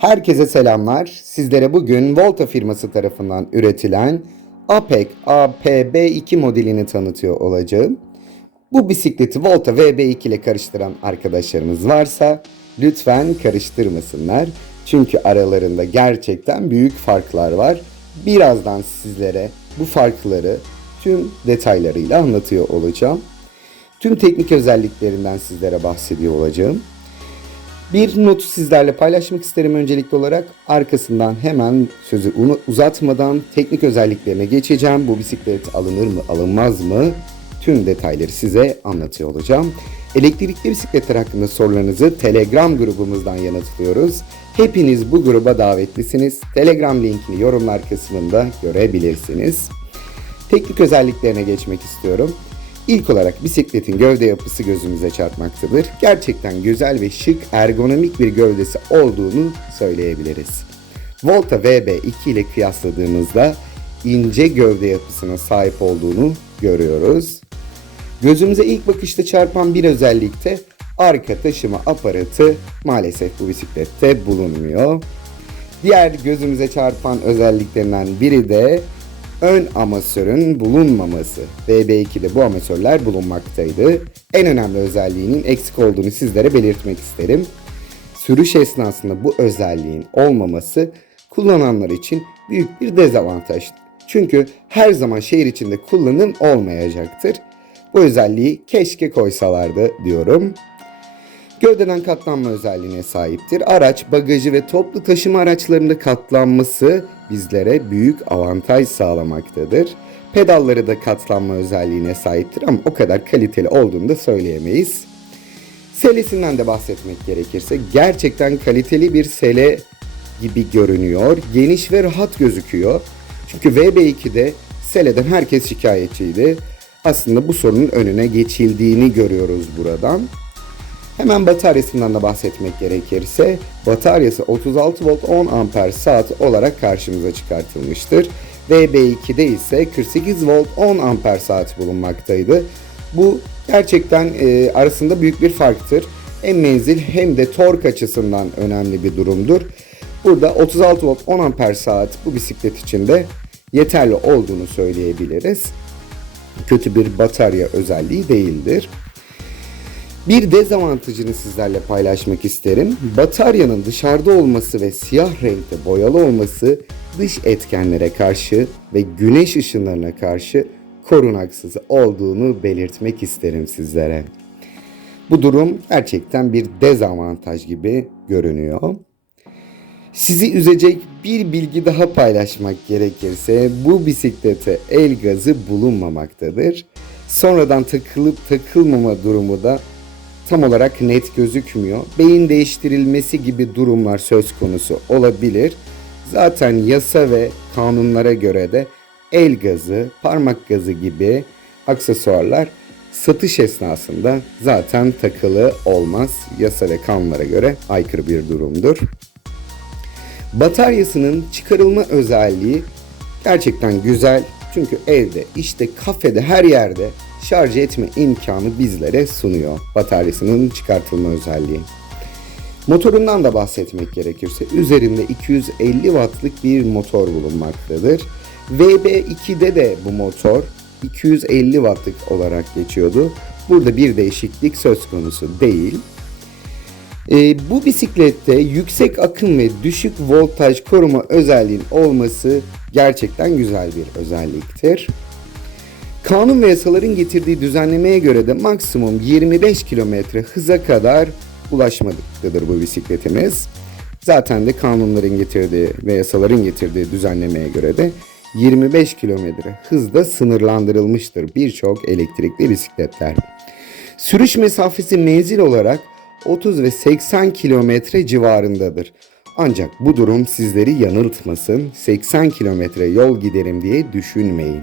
Herkese selamlar. Sizlere bugün Volta firması tarafından üretilen APEC APB2 modelini tanıtıyor olacağım. Bu bisikleti Volta VB2 ile karıştıran arkadaşlarımız varsa lütfen karıştırmasınlar. Çünkü aralarında gerçekten büyük farklar var. Birazdan sizlere bu farkları tüm detaylarıyla anlatıyor olacağım. Tüm teknik özelliklerinden sizlere bahsediyor olacağım. Bir notu sizlerle paylaşmak isterim öncelikli olarak. Arkasından hemen sözü uzatmadan teknik özelliklerine geçeceğim. Bu bisiklet alınır mı alınmaz mı? Tüm detayları size anlatıyor olacağım. Elektrikli bisikletler hakkında sorularınızı Telegram grubumuzdan yanıtlıyoruz. Hepiniz bu gruba davetlisiniz. Telegram linkini yorumlar kısmında görebilirsiniz. Teknik özelliklerine geçmek istiyorum. İlk olarak bisikletin gövde yapısı gözümüze çarpmaktadır. Gerçekten güzel ve şık, ergonomik bir gövdesi olduğunu söyleyebiliriz. Volta VB2 ile kıyasladığımızda ince gövde yapısına sahip olduğunu görüyoruz. Gözümüze ilk bakışta çarpan bir özellik de arka taşıma aparatı maalesef bu bisiklette bulunmuyor. Diğer gözümüze çarpan özelliklerinden biri de ön amasörün bulunmaması. VB2'de bu amasörler bulunmaktaydı. En önemli özelliğinin eksik olduğunu sizlere belirtmek isterim. Sürüş esnasında bu özelliğin olmaması kullananlar için büyük bir dezavantaj. Çünkü her zaman şehir içinde kullanım olmayacaktır. Bu özelliği keşke koysalardı diyorum. Gövdeden katlanma özelliğine sahiptir. Araç, bagajı ve toplu taşıma araçlarında katlanması bizlere büyük avantaj sağlamaktadır. Pedalları da katlanma özelliğine sahiptir ama o kadar kaliteli olduğunu da söyleyemeyiz. Selesinden de bahsetmek gerekirse gerçekten kaliteli bir sele gibi görünüyor. Geniş ve rahat gözüküyor. Çünkü VB2'de seleden herkes şikayetçiydi. Aslında bu sorunun önüne geçildiğini görüyoruz buradan. Hemen bataryasından da bahsetmek gerekirse bataryası 36 volt 10 amper saat olarak karşımıza çıkartılmıştır. VB2'de ise 48 volt 10 amper saat bulunmaktaydı. Bu gerçekten e, arasında büyük bir farktır. Hem menzil hem de tork açısından önemli bir durumdur. Burada 36 volt 10 amper saat bu bisiklet için de yeterli olduğunu söyleyebiliriz. Kötü bir batarya özelliği değildir. Bir dezavantajını sizlerle paylaşmak isterim. Bataryanın dışarıda olması ve siyah renkte boyalı olması dış etkenlere karşı ve güneş ışınlarına karşı korunaksız olduğunu belirtmek isterim sizlere. Bu durum gerçekten bir dezavantaj gibi görünüyor. Sizi üzecek bir bilgi daha paylaşmak gerekirse bu bisiklete el gazı bulunmamaktadır. Sonradan takılıp takılmama durumu da tam olarak net gözükmüyor. Beyin değiştirilmesi gibi durumlar söz konusu olabilir. Zaten yasa ve kanunlara göre de el gazı, parmak gazı gibi aksesuarlar satış esnasında zaten takılı olmaz. Yasa ve kanunlara göre aykırı bir durumdur. Bataryasının çıkarılma özelliği gerçekten güzel. Çünkü evde, işte kafede, her yerde şarj etme imkanı bizlere sunuyor bataryasının çıkartılma özelliği. Motorundan da bahsetmek gerekirse üzerinde 250 wattlık bir motor bulunmaktadır. VB2'de de bu motor 250 wattlık olarak geçiyordu. Burada bir değişiklik söz konusu değil. Ee, bu bisiklette yüksek akım ve düşük voltaj koruma özelliğin olması gerçekten güzel bir özelliktir. Kanun ve yasaların getirdiği düzenlemeye göre de maksimum 25 km hıza kadar ulaşmaktadır bu bisikletimiz. Zaten de kanunların getirdiği ve yasaların getirdiği düzenlemeye göre de 25 km hızda sınırlandırılmıştır birçok elektrikli bisikletler. Sürüş mesafesi menzil olarak 30 ve 80 kilometre civarındadır. Ancak bu durum sizleri yanıltmasın. 80 kilometre yol giderim diye düşünmeyin.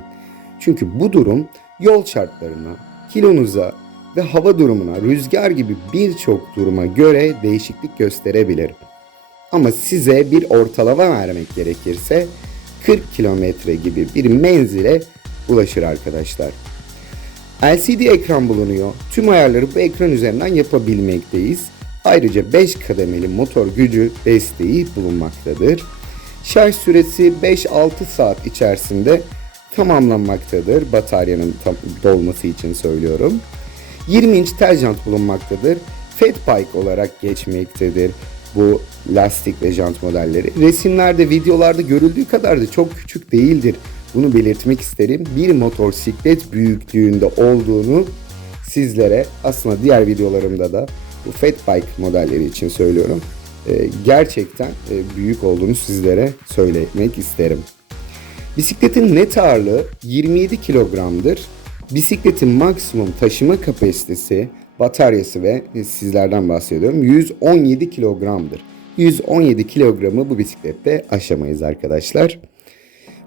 Çünkü bu durum yol şartlarına, kilonuza ve hava durumuna, rüzgar gibi birçok duruma göre değişiklik gösterebilir. Ama size bir ortalama vermek gerekirse 40 kilometre gibi bir menzile ulaşır arkadaşlar. LCD ekran bulunuyor. Tüm ayarları bu ekran üzerinden yapabilmekteyiz. Ayrıca 5 kademeli motor gücü desteği bulunmaktadır. Şarj süresi 5-6 saat içerisinde tamamlanmaktadır. Bataryanın tam dolması için söylüyorum. 20 inç tel jant bulunmaktadır. Fat Bike olarak geçmektedir bu lastik ve jant modelleri. Resimlerde, videolarda görüldüğü kadar da çok küçük değildir. Bunu belirtmek isterim. Bir motosiklet büyüklüğünde olduğunu sizlere aslında diğer videolarımda da bu Fat Bike modelleri için söylüyorum. Ee, gerçekten e, büyük olduğunu sizlere söylemek isterim. Bisikletin net ağırlığı 27 kilogramdır. Bisikletin maksimum taşıma kapasitesi, bataryası ve e, sizlerden bahsediyorum 117 kilogramdır. 117 kilogramı bu bisiklette aşamayız arkadaşlar.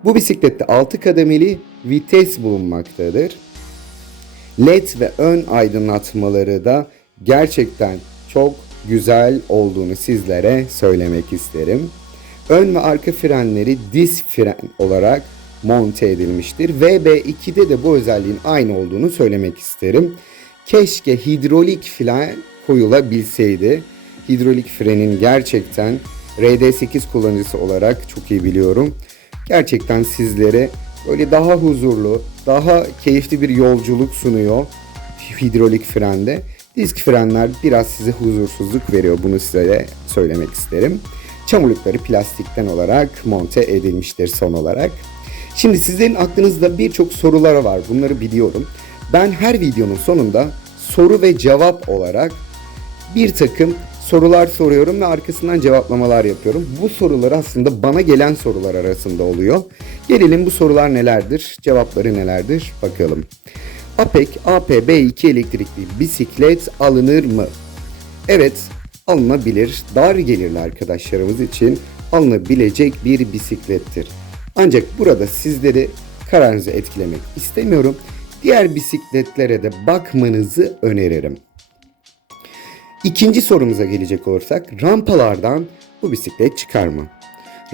Bu bisiklette 6 kademeli vites bulunmaktadır. LED ve ön aydınlatmaları da gerçekten çok güzel olduğunu sizlere söylemek isterim. Ön ve arka frenleri disk fren olarak monte edilmiştir. VB2'de de bu özelliğin aynı olduğunu söylemek isterim. Keşke hidrolik fren koyulabilseydi. Hidrolik frenin gerçekten RD8 kullanıcısı olarak çok iyi biliyorum. Gerçekten sizlere böyle daha huzurlu, daha keyifli bir yolculuk sunuyor hidrolik frende. Disk frenler biraz size huzursuzluk veriyor. Bunu size söylemek isterim. Çamurlukları plastikten olarak monte edilmiştir son olarak. Şimdi sizlerin aklınızda birçok sorular var. Bunları biliyorum. Ben her videonun sonunda soru ve cevap olarak bir takım sorular soruyorum ve arkasından cevaplamalar yapıyorum. Bu sorular aslında bana gelen sorular arasında oluyor. Gelelim bu sorular nelerdir, cevapları nelerdir bakalım. APEC AP-B2 elektrikli bisiklet alınır mı? Evet, alınabilir. Dar gelirli arkadaşlarımız için alınabilecek bir bisiklettir. Ancak burada sizleri kararınızı etkilemek istemiyorum. Diğer bisikletlere de bakmanızı öneririm. İkinci sorumuza gelecek olursak rampalardan bu bisiklet çıkar mı?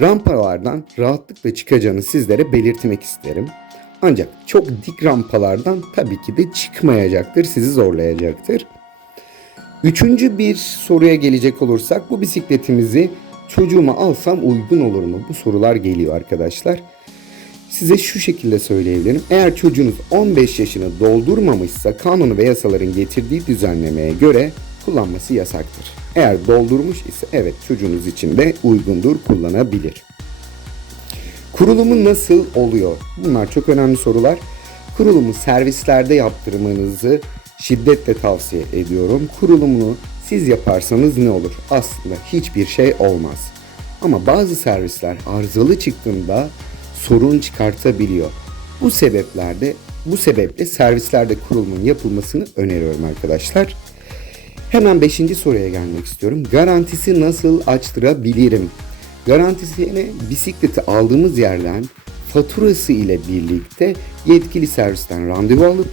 Rampalardan rahatlıkla çıkacağını sizlere belirtmek isterim. Ancak çok dik rampalardan tabii ki de çıkmayacaktır, sizi zorlayacaktır. Üçüncü bir soruya gelecek olursak bu bisikletimizi çocuğuma alsam uygun olur mu? Bu sorular geliyor arkadaşlar. Size şu şekilde söyleyebilirim. Eğer çocuğunuz 15 yaşını doldurmamışsa kanunu ve yasaların getirdiği düzenlemeye göre kullanması yasaktır. Eğer doldurmuş ise evet çocuğunuz için de uygundur kullanabilir. Kurulumu nasıl oluyor? Bunlar çok önemli sorular. Kurulumu servislerde yaptırmanızı şiddetle tavsiye ediyorum. Kurulumunu siz yaparsanız ne olur? Aslında hiçbir şey olmaz. Ama bazı servisler arızalı çıktığında sorun çıkartabiliyor. Bu sebeplerde bu sebeple servislerde kurulumun yapılmasını öneriyorum arkadaşlar. Hemen 5. soruya gelmek istiyorum. Garantisi nasıl açtırabilirim? Garantisini bisikleti aldığımız yerden faturası ile birlikte yetkili servisten randevu alıp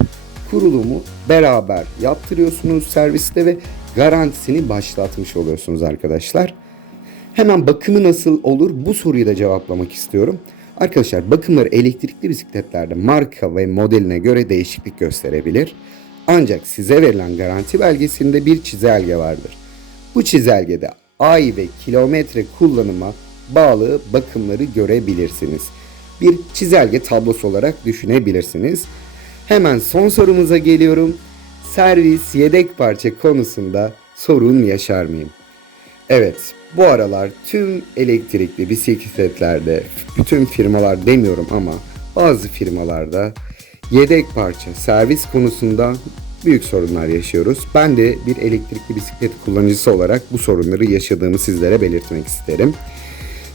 kurulumu beraber yaptırıyorsunuz serviste ve garantisini başlatmış oluyorsunuz arkadaşlar. Hemen bakımı nasıl olur bu soruyu da cevaplamak istiyorum. Arkadaşlar bakımları elektrikli bisikletlerde marka ve modeline göre değişiklik gösterebilir. Ancak size verilen garanti belgesinde bir çizelge vardır. Bu çizelgede ay ve kilometre kullanıma bağlı bakımları görebilirsiniz. Bir çizelge tablosu olarak düşünebilirsiniz. Hemen son sorumuza geliyorum. Servis yedek parça konusunda sorun yaşar mıyım? Evet, bu aralar tüm elektrikli bisikletlerde, bütün firmalar demiyorum ama bazı firmalarda yedek parça, servis konusunda büyük sorunlar yaşıyoruz. Ben de bir elektrikli bisiklet kullanıcısı olarak bu sorunları yaşadığımı sizlere belirtmek isterim.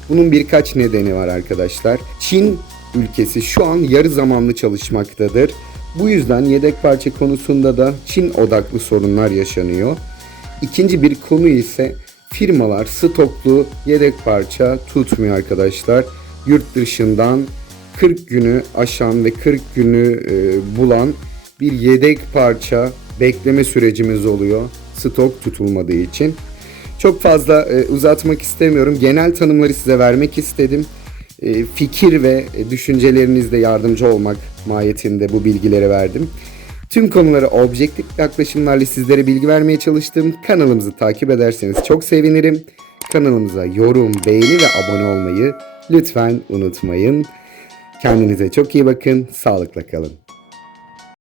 Bunun birkaç nedeni var arkadaşlar. Çin ülkesi şu an yarı zamanlı çalışmaktadır. Bu yüzden yedek parça konusunda da Çin odaklı sorunlar yaşanıyor. İkinci bir konu ise firmalar stoklu yedek parça tutmuyor arkadaşlar. Yurt dışından 40 günü aşan ve 40 günü e, bulan bir yedek parça bekleme sürecimiz oluyor. Stok tutulmadığı için. Çok fazla e, uzatmak istemiyorum. Genel tanımları size vermek istedim. E, fikir ve e, düşüncelerinizde yardımcı olmak mahiyetinde bu bilgileri verdim. Tüm konulara objektif yaklaşımlarla sizlere bilgi vermeye çalıştım. Kanalımızı takip ederseniz çok sevinirim. Kanalımıza yorum, beğeni ve abone olmayı lütfen unutmayın. Kendinize çok iyi bakın, sağlıkla kalın.